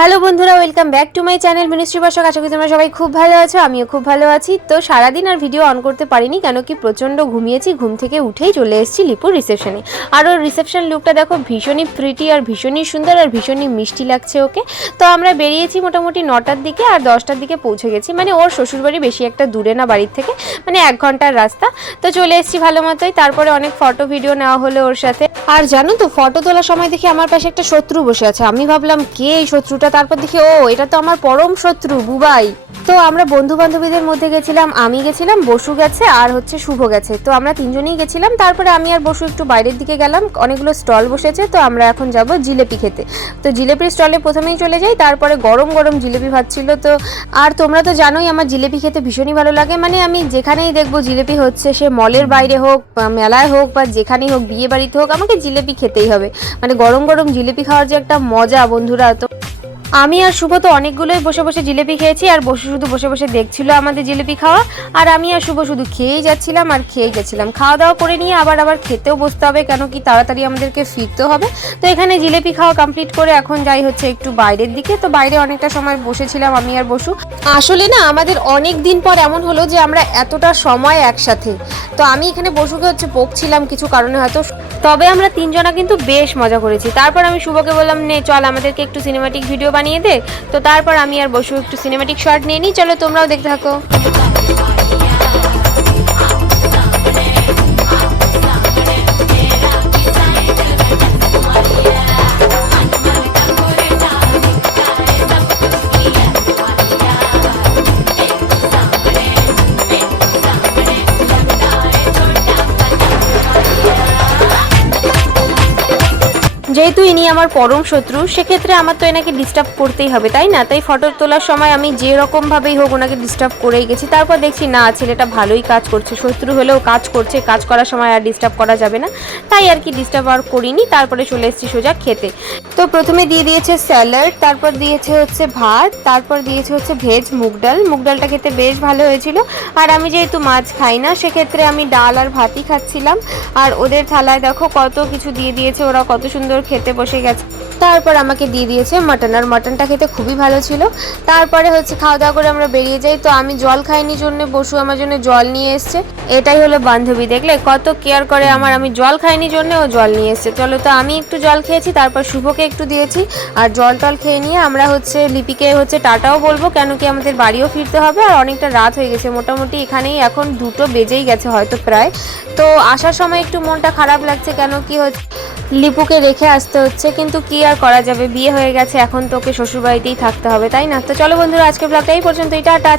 Hello বন্ধুরা, welcome back to my channel ministry বর্ষক। আশা করি তোমরা সবাই খুব ভালো আছো, আমিও খুব ভালো আছি। তো সারাদিন আর ভিডিও অন করতে পারিনি, কেন কি প্রচণ্ড ঘুমিয়েছি। ঘুম থেকে উঠেই চলে এসেছি লিপুর রিসেপশনে। আর ওর রিসেপশন লুকটা দেখো, ভীষণই প্রিটি আর ভীষণই সুন্দর আর ভীষণই মিষ্টি লাগছে ওকে। তো আমরা বেরিয়েছি মোটামুটি 9টার দিকে, আর 10টার দিকে পৌঁছে গেছি। মানে ওর শ্বশুরবাড়ি বেশি একটা দূরে না বাড়ির থেকে, মানে 1 ঘন্টার রাস্তা। তো চলে এসেছি ভালো মতোই। তারপরে অনেক ফটো ভিডিও নেওয়া হলো ওর সাথে। আর জানো তো, ফটো তোলার সময় দেখি আমার পাশে একটা শত্রু বসে আছে। আমি ভাবলাম কে এই শত্রুটা, তারপর দেখি ও এটা তো আমার পরম শত্রু বুবাই। তো আমরা বন্ধু বান্ধবীদের মধ্যে গেছিলাম, আমি গেছিলাম, বসু গেছে আর হচ্ছে শুভ গেছে। তো আমরা 3জনই গেছিলাম। তারপরে আমি আর বসু একটু বাইরের দিকে গেলাম, অনেকগুলো স্টল বসেছে। তো আমরা এখন যাব জিলেপি খেতে। তো জিলেপির স্টলে প্রথমেই চলে যাই। তারপরে গরম গরম জিলেপি ভাজছিল। তো আর তোমরা তো জানোই আমার জিলেপি খেতে ভীষণই ভালো লাগে। মানে আমি যেখানেই দেখবো জিলেপি হচ্ছে, সে মলের বাইরে হোক, মেলায় হোক, বা যেখানেই হোক, বিয়ে বাড়িতে হোক, আমাকে জিলেপি খেতেই হবে। মানে গরম গরম জিলেপি খাওয়ার যে একটা মজা বন্ধুরা। তো আমি আর শুভ তো অনেকগুলোই বসে বসে জিলেপি খেয়েছি, আর বসে শুধু বসে বসে দেখছিল আমাদের জিলেপি খাওয়া। আর আমি আর শুভ শুধু খেয়েই যাচ্ছিলাম আর খেয়েই গেছিলাম। খাওয়া দাওয়া করে নিয়ে আবার খেতেও বসতে হবে, কেন কি তাড়াতাড়ি আমাদেরকে ফিরতে হবে। তো এখানে জিলেপি খাওয়া কমপ্লিট করে এখন যাই হচ্ছে একটু বাইরের দিকে। তো বাইরে অনেকটা সময় বসেছিলাম আমি আর বসু। আসলে না, আমাদের অনেক দিন পর এমন হলো যে আমরা এতটা সময় একসাথে। তো আমি এখানে বসুকে হচ্ছে বকছিলাম কিছু কারণে হয়তো, তবে আমরা 3জনা কিন্তু বেশ মজা করেছি। তারপর আমি শুভকে বললাম, নে চল আমাদেরকে একটু সিনেমাটিক ভিডিও বানিয়ে দে। তো তারপর আমি আর বসু একটু সিনেমাটিক শট নিয়ে নিই। চলো তোমরাও দেখতে থাকো। যেহেতু ইনি আমার পরম শত্রু, সেক্ষেত্রে আমার তো এনাকে ডিস্টার্ব করতেই হবে, তাই না? তাই ফটো তোলার সময় আমি যে রকমভাবেই হোক ওনাকে ডিস্টার্ব করেই গেছি। তারপর দেখছি না, ছেলেটা ভালোই কাজ করছে, শত্রু হলেও কাজ করছে, কাজ করার সময় আর ডিস্টার্ব করা যাবে না। তাই আর কি ডিস্টার্ব আর করিনি। তারপরে চলে এসেছি সোজা খেতে। তো প্রথমে দিয়ে দিয়েছে স্যালাড, তারপর দিয়েছে হচ্ছে ভাত, তারপর দিয়েছে হচ্ছে ভেজ মুগ ডাল। মুগ ডালটা খেতে বেশ ভালো হয়েছিল। আর আমি যেহেতু মাছ খাই না, সেক্ষেত্রে আমি ডাল আর ভাতই খাচ্ছিলাম। আর ওদের থালায় দেখো কত কিছু দিয়ে দিয়েছে, ওরা কত সুন্দর খেতে বসে গেছে। তারপর আমাকে দিয়ে দিয়েছে মাটন, আর মাটনটা খেতে খুবই ভালো ছিল। তারপরে হচ্ছে খাওয়া দাওয়া করে আমরা বেরিয়ে যাই। তো আমি জল খাইনি জন্য বসু আমার জন্য জল নিয়ে এসছে। এটাই হলো বান্ধবী, দেখলে কত কেয়ার করে আমার। আমি জল খাইনি জন্য ও জল নিয়ে এসছে। চলো, তো আমি একটু জল খেয়েছি, তারপর শুভকে একটু দিয়েছি। আর জল টল খেয়ে নিয়ে আমরা হচ্ছে লিপিকে হচ্ছে টাটাও বলবো, কেন কি আমাদের বাড়িও ফিরতে হবে। আর অনেকটা রাত হয়ে গেছে, মোটামুটি এখানেই এখন 2টো বেজেই গেছে হয়তো প্রায়। তো আসার সময় একটু মনটা খারাপ লাগছে, কেন কি হচ্ছে লিপুকে রেখে আসতে হচ্ছে। কিন্তু কি আর করা যাবে, বিয়ে হয়ে গেছে, এখন তোকে শ্বশুরবাড়িতেই থাকতে হবে, তাই না? তো চলো বন্ধুরা, আজকের ব্লগটা এই পর্যন্তই। টাটা।